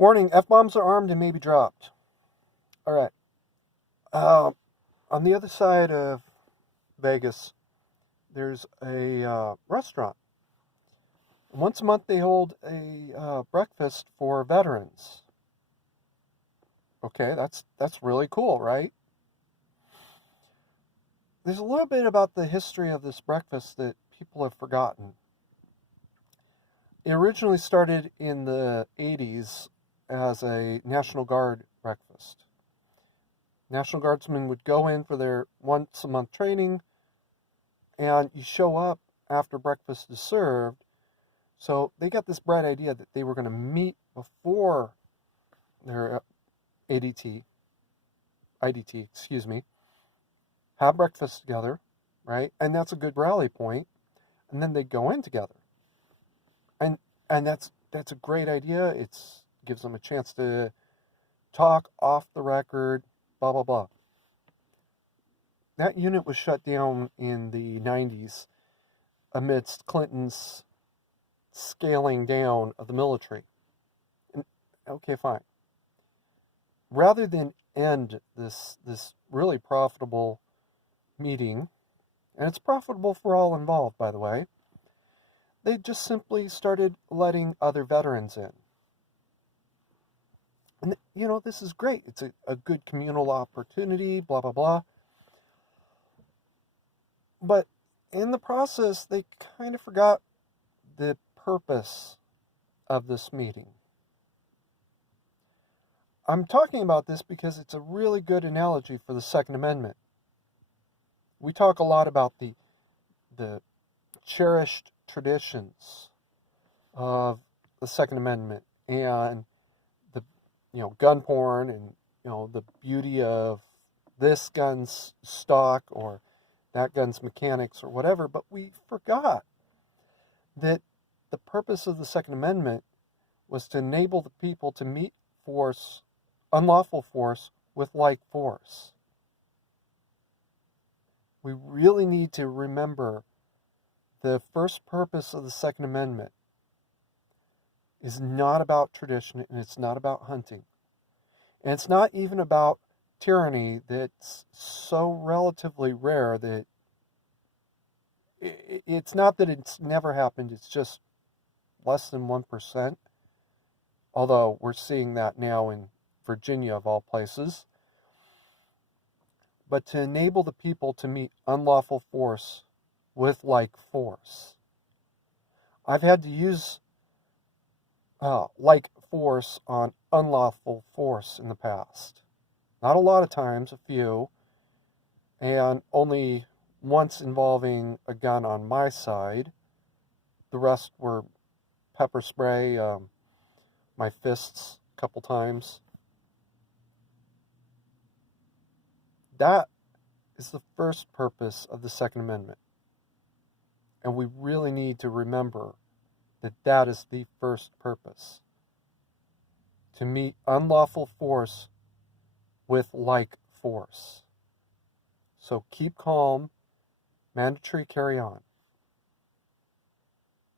Warning, F-bombs are armed and may be dropped. All right. On the other side of Vegas, there's a restaurant. Once a month, they hold a breakfast for veterans. Okay, that's really cool, right? There's a little bit about the history of this breakfast that people have forgotten. It originally started in the 80s as a National Guard breakfast. National Guardsmen would go in for their once a month training, and you show up after breakfast is served. So they got this bright idea that they were going to meet before their IDT, have breakfast together, right? And that's a good rally point. And then they go in together. And that's a great idea. It gives them a chance to talk off the record, blah, blah, blah. That unit was shut down in the 90s amidst Clinton's scaling down of the military. And, okay, fine. Rather than end this really profitable meeting, and it's profitable for all involved, by the way, they just simply started letting other veterans in. And, this is great. It's a good communal opportunity, blah, blah, blah. But in the process, they kind of forgot the purpose of this meeting. I'm talking about this because it's a really good analogy for the Second Amendment. We talk a lot about the cherished traditions of the Second Amendment and the gun porn and the beauty of this gun's stock or that gun's mechanics or whatever, but we forgot that the purpose of the Second Amendment was to enable the people to meet unlawful force with like force. We really need to remember the first purpose of the Second Amendment is not about tradition, and it's not about hunting. And it's not even about tyranny that's so relatively rare that it's not that it's never happened, it's just less than 1%. Although we're seeing that now in Virginia, of all places. But to enable the people to meet unlawful force with like force. I've had to use like force on unlawful force in the past. Not a lot of times, a few, and only once involving a gun on my side. The rest were pepper spray, my fists a couple times. That is the first purpose of the Second Amendment. And we really need to remember that that is the first purpose. To meet unlawful force with like force. So keep calm, mandatory carry on.